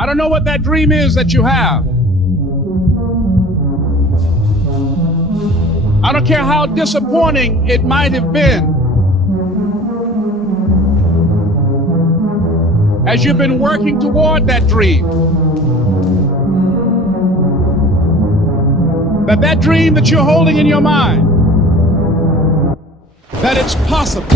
I don't know what that dream is that you have. I don't care how disappointing it might have been as you've been working toward that dream. That dream that you're holding in your mind, that it's possible.